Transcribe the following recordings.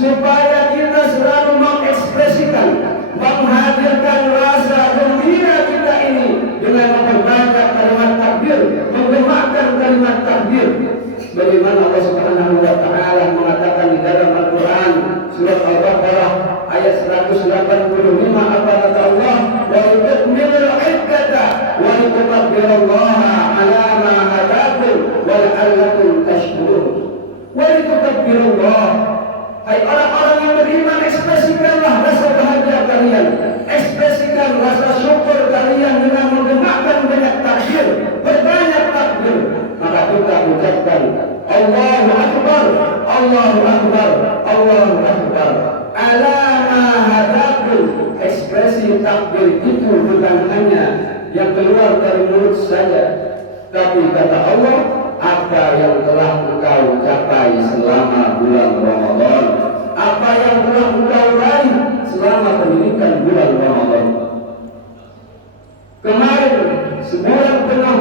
supaya kita selalu mengekspresikan, menghadirkan rasa gembira Allah Subhanahu wa taala mengatakan di dalam Al-Qur'an surat Al-Baqarah ayat 185, apa kata Allah, wa litukmilul iddata wa litukabbirullaha ala ma hadakum wa la'allakum tashkurun. Wa litukabbirullah, hai orang-orang yang beriman, ekspresikanlah rasa bahagia kalian, ekspresikan rasa syukur kalian dengan menggemakkan banyak takbir, berbanyak takbir. Maka kita ucapkan Allahu Akbar, Allahu Akbar, Allahu Akbar. Ala ma hadakum. Ekspresi takbir itu bukan hanya yang keluar dari mulut saja, tapi kata Allah, apa yang telah engkau capai selama bulan Ramadan, apa yang telah engkau raih selama pendidikan bulan Ramadan. Kemarin sebulan penuh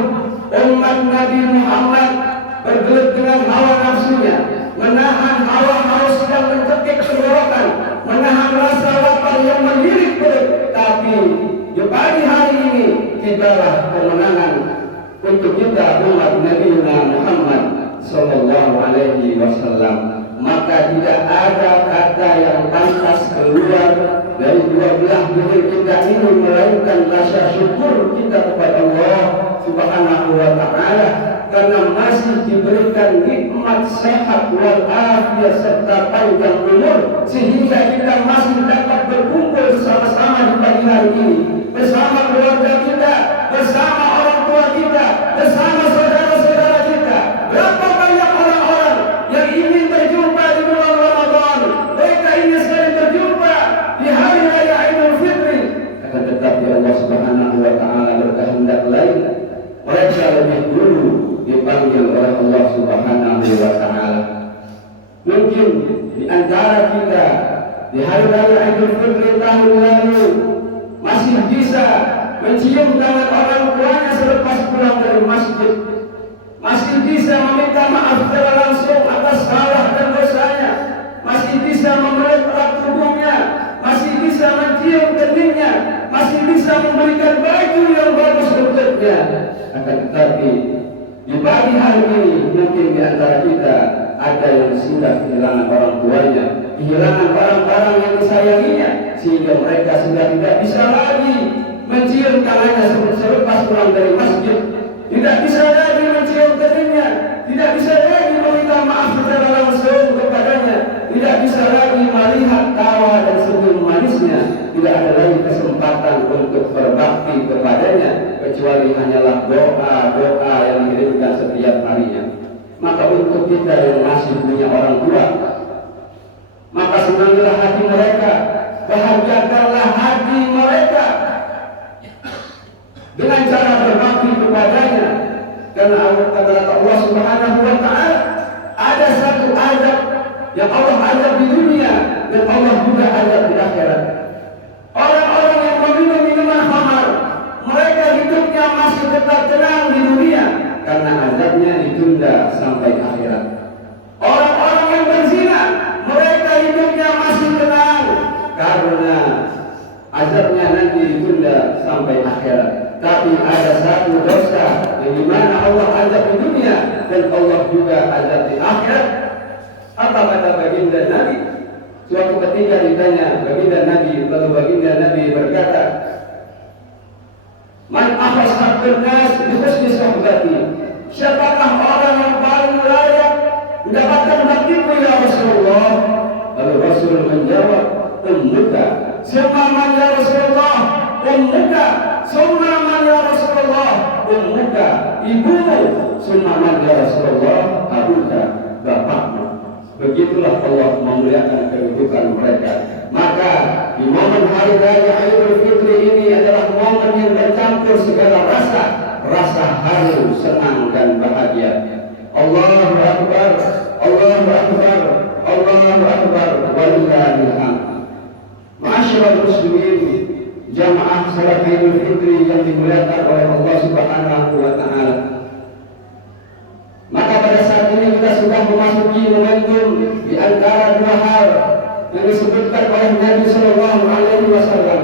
umat Nabi Muhammad bergelut dengan hawa nafsunya, menahan hawa haus yang mencekik tenggorokan, menahan rasa lapar yang melirik perut. Tapi di pagi hari ini tibalah kemenangan untuk kita umat Nabi Muhammad sallallahu alaihi wasallam. Maka tidak ada kata yang pantas keluar dari dua belah bibir kita ini melainkan rasa syukur kita kepada Allah Subhanahu wa taala karena masih diberikan nikmat sehat wal afiat serta panjang umur, sehingga kita masih dapat berkumpul bersama-sama di pagi hari ini bersama keluarga kita, bersama orang tua kita, bersama saudara-saudara kita. Berapa banyak orang-orang yang ingin berjumpa di bulan Ramadan, mereka ingin sekali berjumpa di hari raya Idul Fitri, akan tetapi Allah Subhanahu wa taala berkehendak lain. Mereka lebih dulu dipanggil oleh Allah Subhanahu wa taala. Mungkin di antara kita di hari raya Idul Fitri tahun lalu masih bisa mencium tangan orang tuanya selepas pulang dari masjid, masih bisa meminta maaf secara langsung atas salah dan dosanya, masih bisa memeluk erat tubuhnya, masih bisa mencium keningnya, masih bisa memberikan baju yang bagus untuknya. Akan tetapi di pagi hari ini mungkin di antara kita ada yang sudah kehilangan orang tuanya, kehilangan barang-barang yang disayanginya, sehingga mereka sudah tidak bisa lagi mencium tangannya selepas pulang dari masjid, tidak bisa lagi mencium keningnya, tidak bisa lagi meminta maaf secara langsung kepadanya, tidak bisa lagi melihat tawa dan senyum manisnya, tidak ada lagi kesempatan untuk berbakti kepadanya kecuali hanyalah doa-doa yang dikirimkan setiap harinya. Maka untuk kita yang masih punya orang tua, maka senangilah hati mereka, bahagiakanlah hati mereka dengan cara berbakti kepadanya. Karena kata Allah Subhanahu wa taala, ada satu azab yang Allah azab di dunia dan Allah juga azab di akhirat. Orang-orang yang meminum minuman khamar, mereka hidupnya masih tetap tenang di dunia karena azabnya ditunda sampai akhirat. Orang-orang yang berzina, mereka hidupnya masih tenang karena azabnya nanti ditunda sampai akhirat. Tapi ada satu dosa yang dimana Allah azab di dunia dan Allah juga azab di akhirat. Apa kata baginda Nabi? Suatu ketika ditanya baginda Nabi, lalu baginda Nabi berkata, Man ahsabun nas bi husni suhbati. Siapakah orang yang paling layak mendapatkan baktiku ya Rasulullah? Lalu Rasul menjawab, ummuka. Summa ya Rasulullah, ummuka. Summa ya Rasulullah, ummuka. Ibumu. Summa ya Rasulullah, abuka. Bapakmu. Begitulah Allah memuliakan kedudukan mereka. Maka di momen hari raya Idul Fitri ini adalah momen yang bercampur segala rasa, rasa haru, senang dan bahagia. Allahu Akbar, Allahu Akbar, Allahu Akbar, walillahil hamd. Ma'asyiral muslimin, jamaah salat Idul Fitri yang dimuliakan oleh Allah Subhanahu wa taala. Maka pada saat ini kita sudah memasuki momentum di antara dua hal yang disebutkan oleh Nabi Sallallahu Alaihi Wasallam.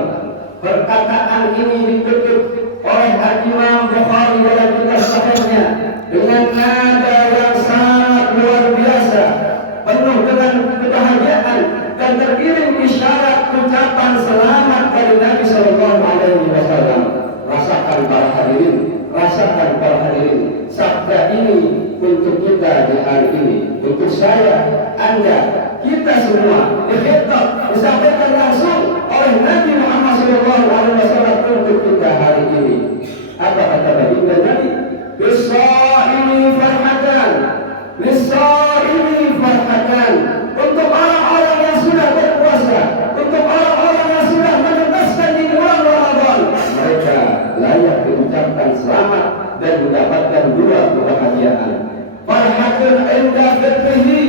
Perkataan ini dikutip oleh Imam Bukhari dalam kitab Sahihnya dengan nada yang sangat luar biasa. Alaihi Wasallam untuk kita hari ini. Apa kata baginda Nabi? Bis-shaimi farhatan, lis-shaimi farhatan. Untuk orang-orang yang sudah berpuasa, untuk orang-orang yang sudah menuntaskan di bulan Ramadan, mereka layak diucapkan selamat dan mendapatkan dua kebahagiaan. Farhatun inda fitrihi,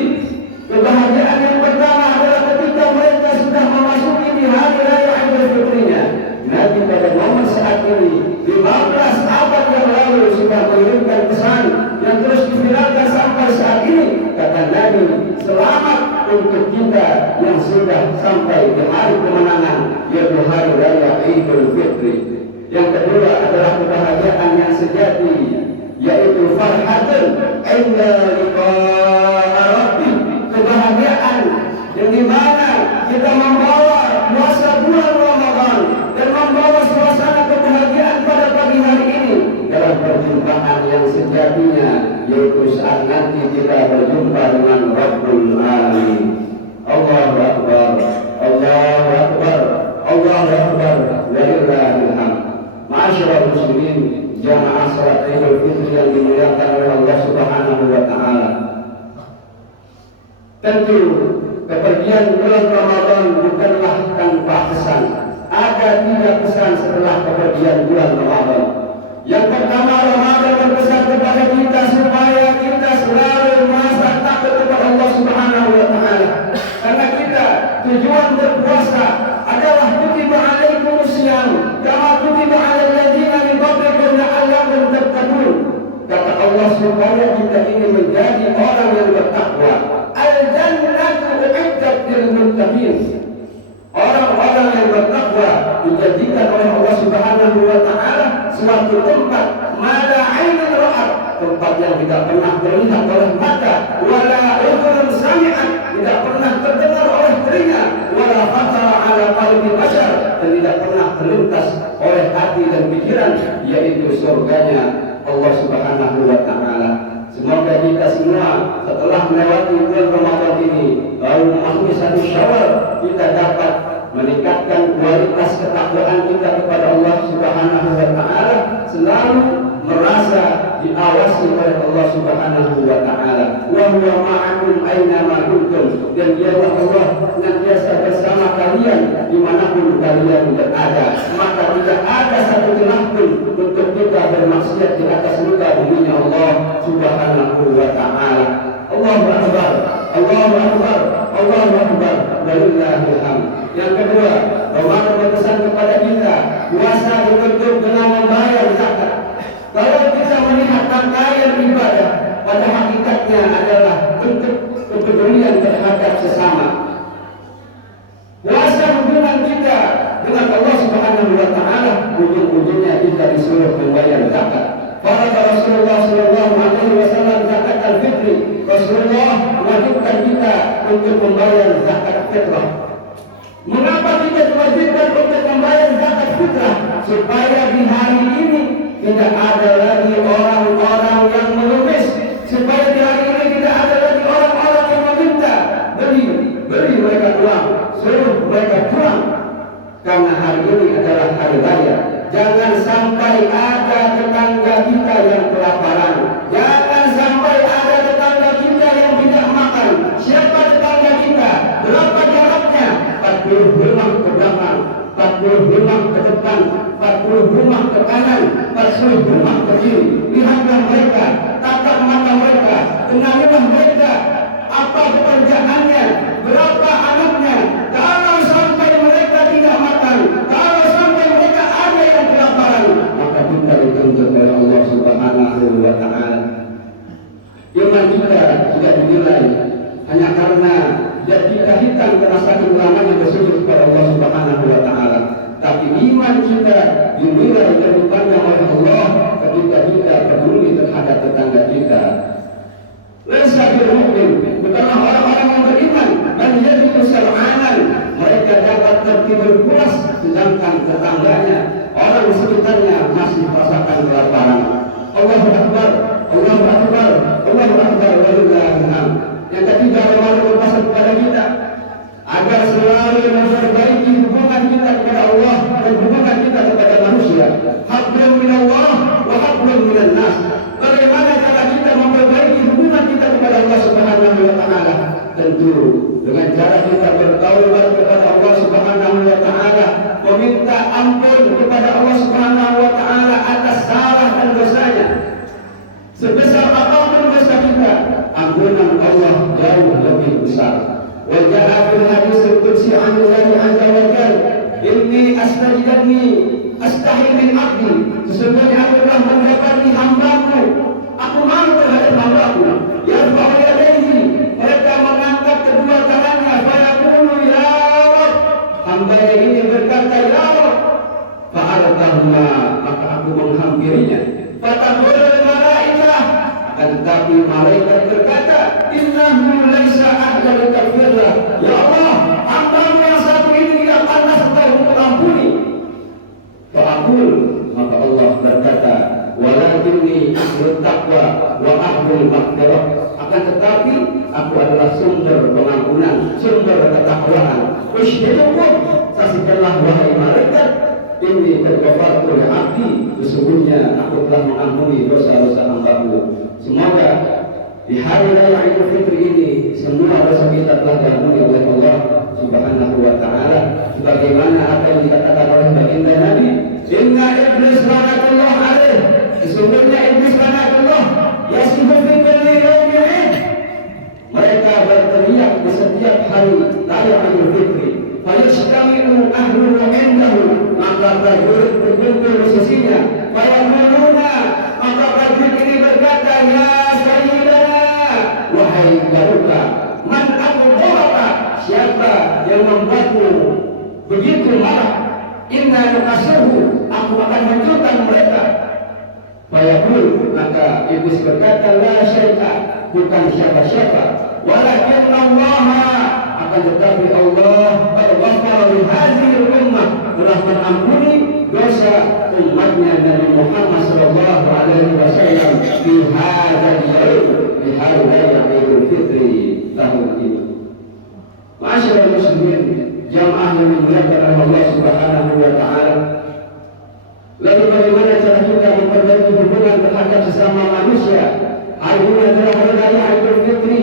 kebahagiaan yang pertama adalah ketika mereka sudah memasuki di hari raya Idul Fitrinya. Nabi pada momen saat ini 15 abad yang lalu sudah mengirimkan pesan yang terus diviralkan sampai saat ini. Kata Nabi, selamat untuk kita yang sudah sampai di hari kemenangan, yaitu hari raya Idul Fitri. Yang kedua adalah kebahagiaan yang sejati, yaitu farhatun inda liqa'a rabbi, kebahagiaan yang dimana kita membawa puasa bulan Ramadan dan membawa suasana kebahagiaan pada pagi hari ini dalam perjumpaan yang sejatinya, yaitu saat nanti kita berjumpa dengan Rabbul Alamin. Allahu Akbar, Allahu Akbar, Allahu Akbar, walillahil hamd. Ma'asyiral muslimin, jamaah salat Idul Fitri yang dimuliakan oleh Allah Subhanahu wa taala. Tentu kepergian bulan Ramadan bukanlah tanpa kesan. Ada 3 pesan setelah kepergian bulan Ramadan. Yang pertama, Ramadan berpesan kepada kita supaya kita selalu merasa takut kepada Allah Subhanahu wa taala. Karena kita tujuan berpuasa adalah kutiba alaikumus syiyam kama kutiba alal ladzina min qablikum la'allakum tattaqun. Kata Allah supaya kita ini menjadi orang yang bertakwa. Al-jannatu u'iddat lil muttaqin. Orang-orang yang bertakwa dijadikan oleh Allah Subhanahu wa taala suatu tempat mala ainun ra'at, tempat yang tidak pernah terlihat oleh mata, wala udhun sami'at, tidak pernah terdengar oleh telinga, wala khatara ala qalbi bashar, dan tidak pernah terlintas oleh hati dan pikiran, yaitu surganya Allah Subhanahu wa taala. Semoga kita semua setelah melewati bulan Ramadan ini, baru memasuki 1 Syawal, kita dapat meningkatkan kualitas ketakwaan kita kepada Allah Subhanahu wa taala, selalu merasa diawasi oleh Allah Subhanahu wa taala. Wa huwa ma'akum aina ma kuntum, dan dialah Allah senantiasa bersama kalian dimanapun kalian berada. Maka tidak ada satu celah pun untuk kita bermaksiat di atas muka buminya Allah Subhanahu wa taala. Allahu akbar, Allahu akbar, Allahu akbar, walillahil hamd. Yang kedua, Ramadan berpesan kepada kita puasa ditutup dengan membayar zakat. Kalau kita melihat rangkaian ibadah, pada hakikatnya adalah bentuk kepedulian terhadap sesama. Puasa hubungan kita dengan Allah Subhanahu wa taala, ujung-ujungnya kita disuruh membayar zakat. Pada Rasulullah sallallahu alaihi wasallam zakat al-fitri, Rasulullah mewajibkan kita untuk membayar zakat fitrah. Mengapa kita diwajibkan untuk membayar zakat fitrah? Supaya di hari ini tidak ada lagi orang-orang yang mengemis. Supaya di hari ini tidak ada lagi orang-orang yang meminta beri mereka uang, suruh mereka pulang. Karena hari ini adalah hari raya. Jangan sampai ada tetangga kita yang kelaparan. Jangan sampai ada tetangga kita yang tidak makan. Siapa tetangga kita? Berapa jaraknya? 40 rumah ke belakang, 40 rumah ke depan, 40 rumah ke kanan, 40 rumah ke kiri. Lihatlah mereka, tatap mata mereka, kenalilah mereka, apa pekerjaannya, berapa anaknya. Kalau sampai mereka tidak makan, kalau sampai mereka ada yang kelaparan, maka kita dituntut oleh Allah Subhanahu wa taala. Iman kita tidak dinilai hanya karena kita hitam karena saking lamanya bersujud kepada Allah Subhanahu wa taala, tapi iman kita dinilai dan dipandang oleh Allah ketika kita peduli terhadap tetangga kita. Laisa bil mu'min, bukanlah orang-orang yang beriman dan yajidu sal'anan, mereka dapat tertidur puas sedangkan tetangganya, orang sekitarnya masih merasakan kelaparan. Allahu akbar, Allahu akbar, Allahu akbar, walillahil hamd. Yang ketiga, Ramadan berpesan kepada kita agar selalu memperbaiki hubungan kita kepada Allah dan hubungan kita kepada manusia. Hablum minallah wa hablum minan nas. Bagaimana cara kita memperbaiki hubungan kita kepada Allah Subhanahu wa taala? Tentu dengan cara kita bertaubat kepada Allah Subhanahu wa taala, meminta ampun kepada Allah Subhanahu wa taala atas salah dan dosanya. Sebesar apapun dosa kita, ampunan Allah jauh lebih besar. Wa ja'a fil hadis al-qudsi 'an Allah 'azza wa jalla, inni astahi min 'abdi. Sesungguhnya aku telah mendapati hamba-Ku. Aku malu terhadap hamba-Ku. Yarfa'u yadayhi, mereka mengangkat kedua tangannya, fa yaqulu ya Rabb. Hamba ini berkata ya Rabb. Fa'artahuma, maka aku menghampirinya. Fataqulul malaikah, akan tetapi malaikat berkata, innahu laisa ahlan lighfirlah. Ya Allah, hamba-Mu yang satu ini tidak pantas untuk ampuni. Fa'aqul, maka Allah berkata, walakinni ahlul taqwa wa ahlul maghfirah. Akan tetapi aku adalah sumber pengampunan, sumber ketakwaan. Usyhidukum, saksikanlah wahai malaikat, ini terkafartu li abdi, sesungguhnya aku telah mengampuni dosa-dosa hamba-Ku. Semoga di hari raya Idul Fitri ini semua dosa kita telah diampuni oleh Allah Subhanahu wa taala, sebagaimana apa yang dikatakan oleh baginda Nabi, inna iblis laknatullah alaih, sesungguhnya iblis laknatullah yasifu fi kulli yawmin, mereka berteriak di setiap hari raya Idul Fitri. Fayastami'u ahluhu indahu, maka prajurit berkumpul di sisinya. Fayaquluna, maka prajurit ini berkata, ya sayyidana, wahai Garuda, man aqdharaka, siapa yang membuatmu begitu marah? Inna nukasiruhu, aku akan hancurkan mereka. Fayaqul, maka iblis berkata, la syai'a, bukan siapa-siapa, walakin Allah, akan tetapi Allah berghafara li hadhil ummah, telah mengampuni dosa umatnya Nabi Muhammad sallallahu alaihi wasallam di hadzal yaum, di hari raya Idul Fitri tahun ini. Ma'asyiral muslimin, jamaah yang dimuliakan oleh Allah Subhanahu wa taala. Lalu bagaimana cara kita memperbaiki hubungan terhadap sesama manusia? Hari ini adalah hari raya Idul Fitri.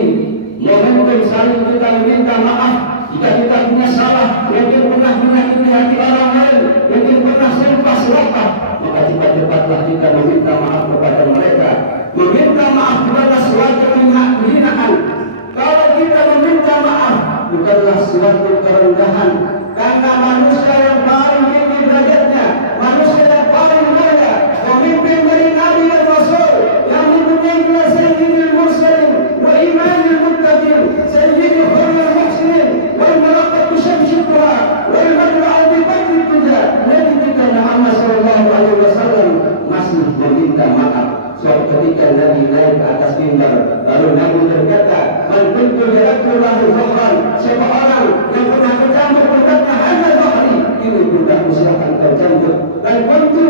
Momentum saling kita meminta maaf jika kita punya salah, mungkin pernah menyakiti hati orang lain, mungkin pernah sumpah serapah, maka cepat-cepatlah kita meminta maaf kepada mereka. Meminta maaf bukanlah suatu kehinaan. Kalau kita meminta maaf bukanlah suatu kerendahan, karena manusia yang paling tinggi derajatnya, manusia yang paling mulia, pemimpin dari Nabi dan Rasul, yang mempunyai sayyidil mursalin wa imamil muttaqin, sayyidil khairil muhsinin, wal malakatu syamsuha, wal madra'u bi badri tuja, Nabi kita Muhammad sallallahu alaihi wasallam masih meminta maaf. Suatu ketika Nabi naik ke atas mimbar, lalu Nabi berkata, man kuntu yad'u lahu dhahran, siapa orang yang pernah bercampur pundaknya hanya dhahri, ini pundakmu silakan tercampur. Dan kuntu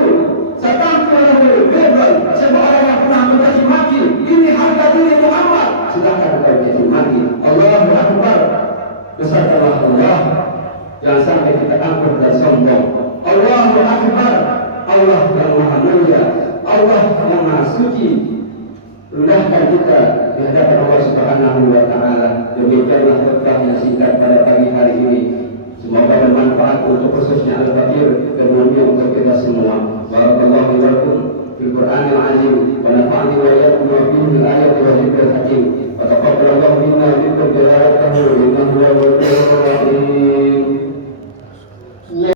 satamtu lahu ghibran, siapa orang yang pernah mencaci maki, ini harga diri Muhammad, silakan kau caci maki. Allahu Akbar, besarkanlah Allah, jangan sampai kita angkuh dan sombong. Allahu Akbar, Allah yang maha mulia, Allah yang maha suci. Rendahkan kita di hadapan Allah Subhanahu wa taala. Demikianlah khutbah yang singkat pada pagi hari ini. Semoga bermanfaat untuk khususnya Al-Fakir dan umumnya untuk kita semua. Barakallahu